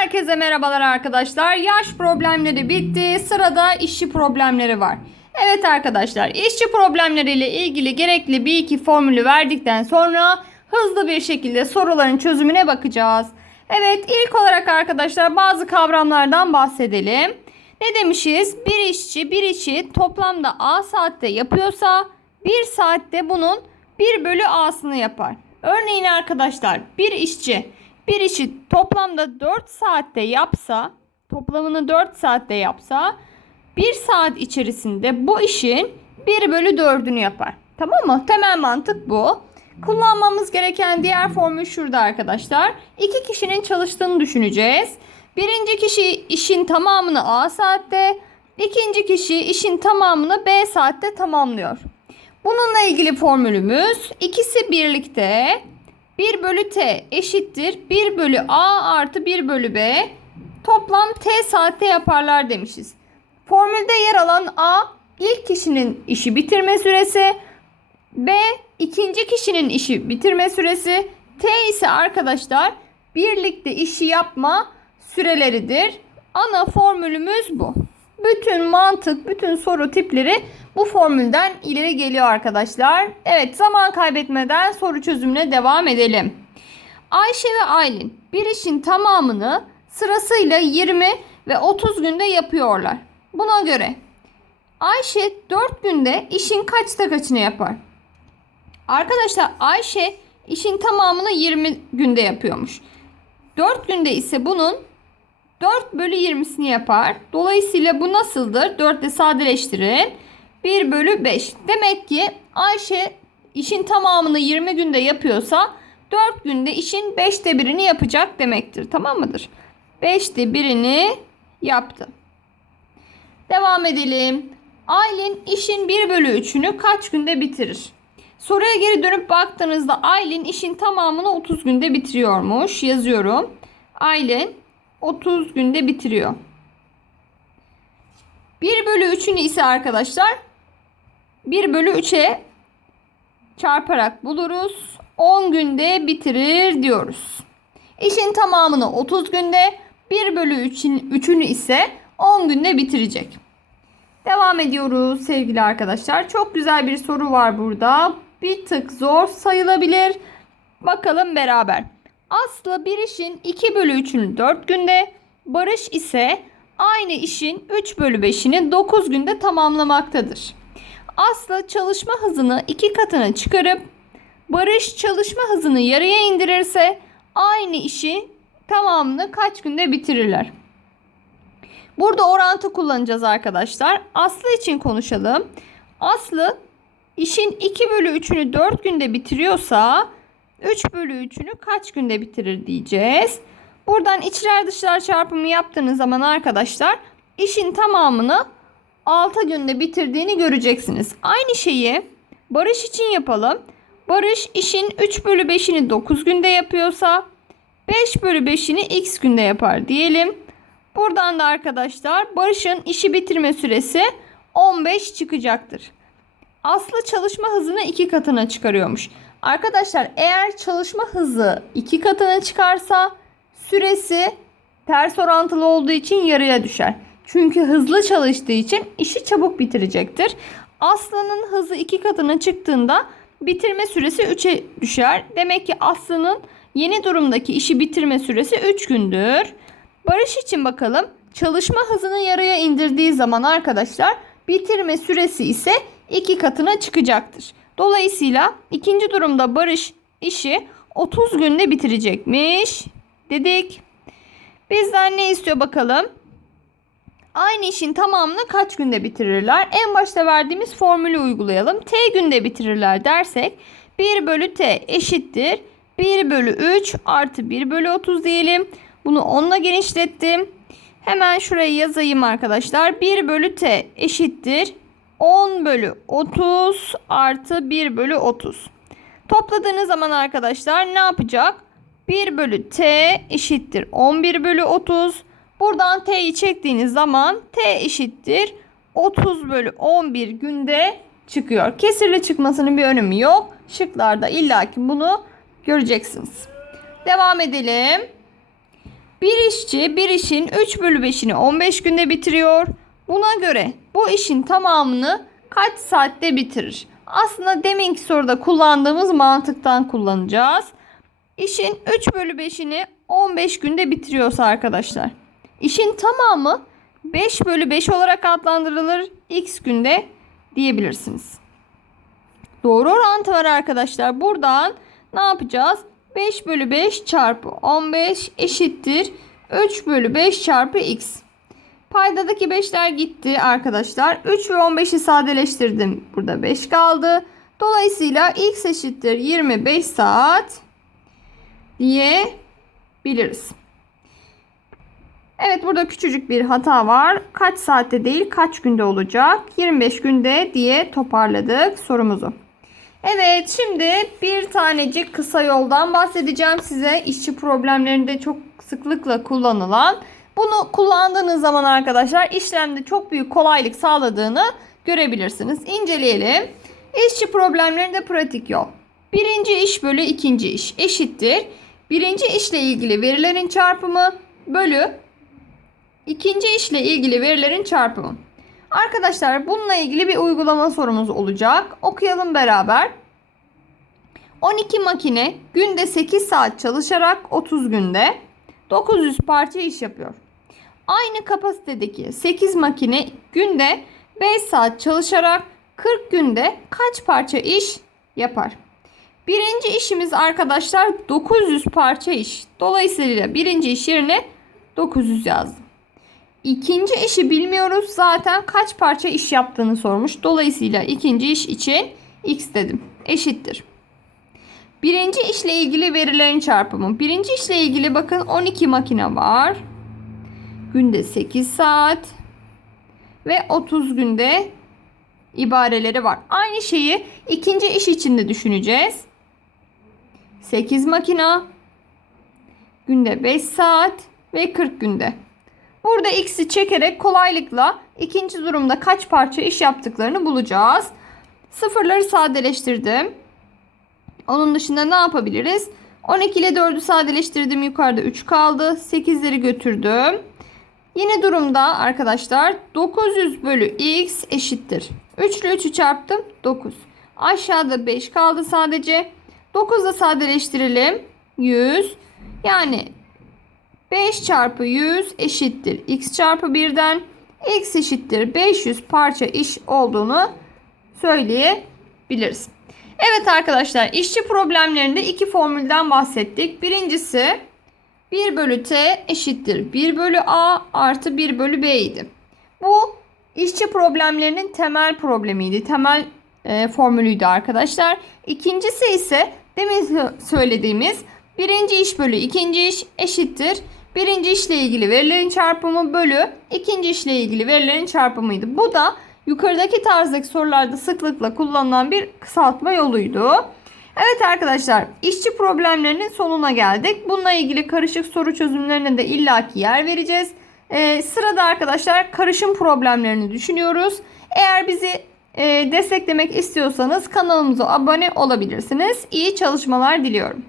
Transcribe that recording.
Herkese merhabalar arkadaşlar. Yaş problemleri bitti. Sırada işçi problemleri var. Evet arkadaşlar, işçi problemleriyle ilgili gerekli bir iki formülü verdikten sonra hızlı bir şekilde soruların çözümüne bakacağız. Evet, ilk olarak arkadaşlar bazı kavramlardan bahsedelim. Ne demişiz? Bir işçi bir işi toplamda A saatte yapıyorsa bir saatte bunun 1 bölü A'sını yapar. Örneğin arkadaşlar bir işçi bir işi toplamda 4 saatte yapsa, toplamını 4 saatte yapsa 1 saat içerisinde bu işin 1 bölü 4'ünü yapar. Tamam mı? Temel mantık bu. Kullanmamız gereken diğer formül şurada arkadaşlar. İki kişinin çalıştığını düşüneceğiz. Birinci kişi işin tamamını A saatte, ikinci kişi işin tamamını B saatte tamamlıyor. Bununla ilgili formülümüz ikisi birlikte 1 bölü T eşittir 1 bölü A artı 1 bölü B toplam T saatte yaparlar demişiz. Formülde yer alan A ilk kişinin işi bitirme süresi, B ikinci kişinin işi bitirme süresi, T ise arkadaşlar birlikte işi yapma süreleridir. Ana formülümüz bu. Bütün mantık, bütün soru tipleri bu formülden ileri geliyor arkadaşlar. Evet zaman kaybetmeden soru çözümüne devam edelim. Ayşe ve Aylin bir işin tamamını sırasıyla 20 ve 30 günde yapıyorlar. Buna göre Ayşe 4 günde işin kaçta kaçını yapar? Arkadaşlar Ayşe işin tamamını 20 günde yapıyormuş. 4 günde ise bunun 4 bölü 20'sini yapar. Dolayısıyla bu nasıldır? 4 ile sadeleştirin. 1 bölü 5. Demek ki Ayşe işin tamamını 20 günde yapıyorsa 4 günde işin 5'te 1'ini yapacak demektir. Tamam mıdır? 5'te 1'ini yaptı. Devam edelim. Aylin işin 1 bölü 3'ünü kaç günde bitirir? Soruya geri dönüp baktığınızda Aylin işin tamamını 30 günde bitiriyormuş. Yazıyorum. Aylin 30 günde bitiriyor. 1 bölü 3'ünü ise arkadaşlar 1 bölü 3'e çarparak buluruz. 10 günde bitirir diyoruz. İşin tamamını 30 günde 1 bölü 3'ün 3'ünü ise 10 günde bitirecek. Devam ediyoruz sevgili arkadaşlar. Çok güzel bir soru var burada. Bir tık zor sayılabilir. Bakalım beraber. Aslı bir işin 2 bölü 3'ünü 4 günde, Barış ise aynı işin 3 bölü 5'ini 9 günde tamamlamaktadır. Aslı çalışma hızını 2 katına çıkarıp Barış çalışma hızını yarıya indirirse aynı işi tamamını kaç günde bitirirler? Burada orantı kullanacağız arkadaşlar. Aslı için konuşalım. Aslı işin 2 bölü 3'ünü 4 günde bitiriyorsa 3 bölü 3'ünü kaç günde bitirir diyeceğiz. Buradan içler dışlar çarpımı yaptığınız zaman arkadaşlar işin tamamını 6 günde bitirdiğini göreceksiniz. Aynı şeyi Barış için yapalım. Barış işin 3 bölü 5'ini 9 günde yapıyorsa 5 bölü 5'ini x günde yapar diyelim. Buradan da arkadaşlar Barış'ın işi bitirme süresi 15 çıkacaktır. Aslı çalışma hızını 2 katına çıkarıyormuş. Arkadaşlar eğer çalışma hızı 2 katına çıkarsa süresi ters orantılı olduğu için yarıya düşer. Çünkü hızlı çalıştığı için işi çabuk bitirecektir. Aslı'nın hızı 2 katına çıktığında bitirme süresi 3'e düşer. Demek ki Aslı'nın yeni durumdaki işi bitirme süresi 3 gündür. Barış için bakalım. Çalışma hızını yarıya indirdiği zaman arkadaşlar bitirme süresi ise 2 katına çıkacaktır. Dolayısıyla ikinci durumda Barış işi 30 günde bitirecekmiş dedik. Bizden ne istiyor bakalım? Aynı işin tamamını kaç günde bitirirler? En başta verdiğimiz formülü uygulayalım. T günde bitirirler dersek 1 bölü T eşittir. 1 bölü 3 artı 1 bölü 30 diyelim. Bunu 10 ile genişlettim. Hemen şuraya yazayım arkadaşlar. 1 bölü T eşittir. 10 bölü 30 artı 1 bölü 30. Topladığınız zaman arkadaşlar ne yapacak? 1 bölü T eşittir 11 bölü 30. Buradan T'yi çektiğiniz zaman T eşittir 30 bölü 11 günde çıkıyor. Kesirli çıkmasının bir önemi yok. Şıklarda illaki bunu göreceksiniz. Devam edelim. Bir işçi bir işin 3 bölü 5'ini 15 günde bitiriyor. Buna göre bu işin tamamını kaç saatte bitirir? Aslında deminki soruda kullandığımız mantıktan kullanacağız. İşin 3 bölü 5'ini 15 günde bitiriyorsa arkadaşlar. İşin tamamı 5 bölü 5 olarak adlandırılır. X günde diyebilirsiniz. Doğru orantı var arkadaşlar. Buradan ne yapacağız? 5 bölü 5 çarpı 15 eşittir. 3 bölü 5 çarpı x. Paydadaki 5'ler gitti arkadaşlar. 3 ve 15'i sadeleştirdim. Burada 5 kaldı. Dolayısıyla x eşittir 25 saat diyebiliriz. Evet burada küçücük bir hata var. Kaç saatte değil kaç günde olacak? 25 günde diye toparladık sorumuzu. Evet şimdi bir tanecik kısa yoldan bahsedeceğim size. İşçi problemlerinde çok sıklıkla kullanılan. Bunu kullandığınız zaman arkadaşlar işlemde çok büyük kolaylık sağladığını görebilirsiniz. İnceleyelim. İşçi problemlerinde pratik yol. Birinci iş bölü ikinci iş eşittir. Birinci işle ilgili verilerin çarpımı bölü ikinci işle ilgili verilerin çarpımı. Arkadaşlar bununla ilgili bir uygulama sorumuz olacak. Okuyalım beraber. 12 makine günde 8 saat çalışarak 30 günde 900 parça iş yapıyor. Aynı kapasitedeki 8 makine günde 5 saat çalışarak 40 günde kaç parça iş yapar? Birinci işimiz arkadaşlar 900 parça iş. Dolayısıyla birinci iş yerine 900 yazdım. İkinci işi bilmiyoruz. Zaten kaç parça iş yaptığını sormuş. Dolayısıyla ikinci iş için x dedim. Eşittir. Birinci işle ilgili verilerin çarpımı. Birinci işle ilgili bakın 12 makine var. Günde 8 saat. Ve 30 günde ibareleri var. Aynı şeyi ikinci iş için de düşüneceğiz. 8 makina. Günde 5 saat ve 40 günde. Burada x'i çekerek kolaylıkla ikinci durumda kaç parça iş yaptıklarını bulacağız. Sıfırları sadeleştirdim. Onun dışında ne yapabiliriz? 12 ile 4'ü sadeleştirdim. Yukarıda 3 kaldı. 8'leri götürdüm. Yeni durumda arkadaşlar 900 bölü x eşittir. 3 ile 3'ü çarptım. 9. Aşağıda 5 kaldı sadece. 9 da sadeleştirelim. 100. Yani 5 çarpı 100 eşittir. X çarpı 1'den X eşittir 500 parça iş olduğunu söyleyebiliriz. Evet arkadaşlar işçi problemlerinde iki formülden bahsettik. Birincisi 1 bölü T eşittir 1 bölü A artı 1 bölü B idi. Bu işçi problemlerinin temel problemiydi. Temel e, formülüydü arkadaşlar. İkincisi ise demin söylediğimiz birinci iş bölü ikinci iş eşittir. Birinci işle ilgili verilerin çarpımı bölü ikinci işle ilgili verilerin çarpımıydı. Bu da yukarıdaki tarzdaki sorularda sıklıkla kullanılan bir kısaltma yoluydu. Evet arkadaşlar işçi problemlerinin sonuna geldik. Bununla ilgili karışık soru çözümlerine de illaki yer vereceğiz. Ee, sırada arkadaşlar karışım problemlerini düşünüyoruz. Eğer bizi e, desteklemek istiyorsanız kanalımıza abone olabilirsiniz. İyi çalışmalar diliyorum.